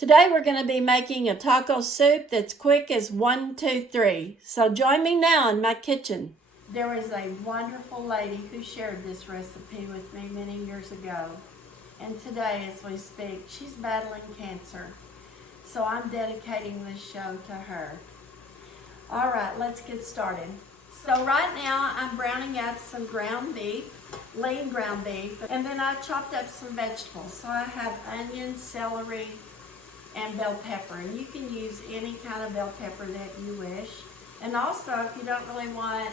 Today we're going to be making a taco soup that's quick as 1, 2, 3. So join me now in my kitchen. There was a wonderful lady who shared this recipe with me many years ago. And today, as we speak, she's battling cancer. So I'm dedicating this show to her. All right, let's get started. So right now I'm browning up some ground beef, lean ground beef, and then I chopped up some vegetables. So I have onion, celery, and bell pepper, and you can use any kind of bell pepper that you wish. And also, if you don't really want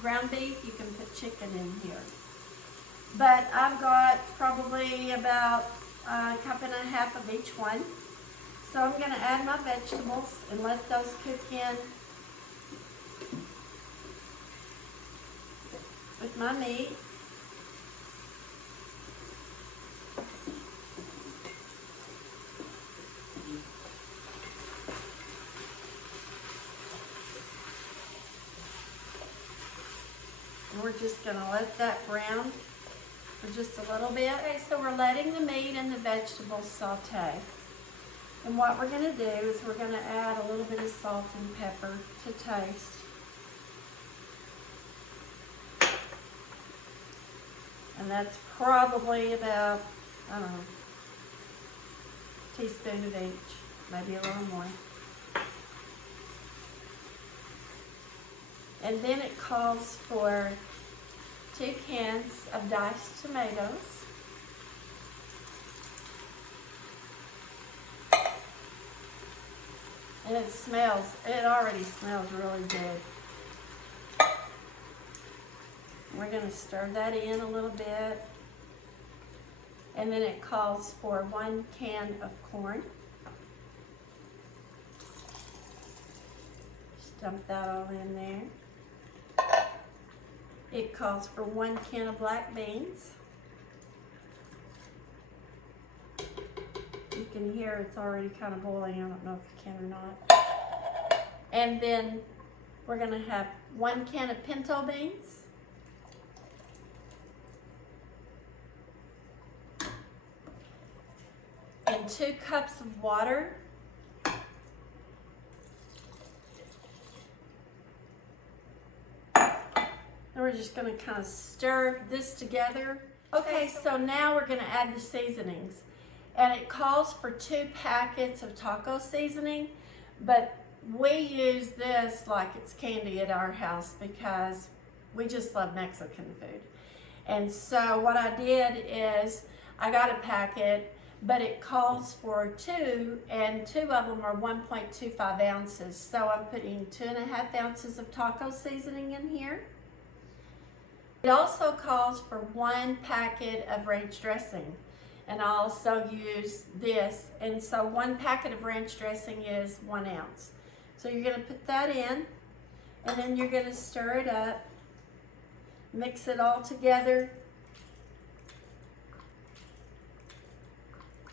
ground beef, you can put chicken in here. But I've got probably about a cup and a half of each one. So I'm going to add my vegetables and let those cook in with my meat. And we're just going to let that brown for just a little bit. Okay, so we're letting the meat and the vegetables saute. And what we're going to do is we're going to add a little bit of salt and pepper to taste. And that's probably about, I don't know, a teaspoon of each, maybe a little more. And then it calls for 2 cans of diced tomatoes. And it already smells really good. We're going to stir that in a little bit. And then it calls for 1 can of corn. Just dump that all in there. It calls for 1 can of black beans. You can hear it's already kind of boiling. I don't know if you can or not. And then we're going to have 1 can of pinto beans. And 2 cups of water. And we're just going to kind of stir this together. Okay, so now we're going to add the seasonings. And it calls for 2 packets of taco seasoning, but we use this like it's candy at our house because we just love Mexican food. And so what I did is I got a packet, but it calls for 2, and 2 of them are 1.25 ounces. So I'm putting 2.5 ounces of taco seasoning in here. It also calls for 1 packet of ranch dressing, and I also use this. And so 1 packet of ranch dressing is 1 ounce. So you're going to put that in, and then you're going to stir it up, mix it all together,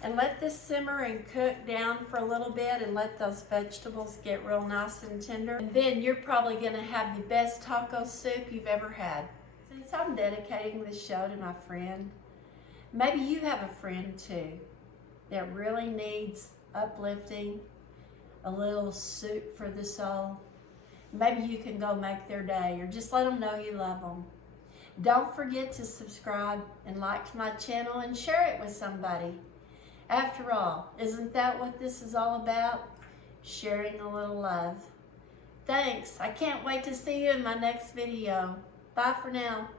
and let this simmer and cook down for a little bit and let those vegetables get real nice and tender. And then you're probably going to have the best taco soup you've ever had. Since I'm dedicating this show to my friend, maybe you have a friend too that really needs uplifting, a little soup for the soul. Maybe you can go make their day, or just let them know you love them. Don't forget to subscribe and like my channel and share it with somebody. After all, isn't that what this is all about? Sharing a little love. Thanks. I can't wait to see you in my next video. Bye for now.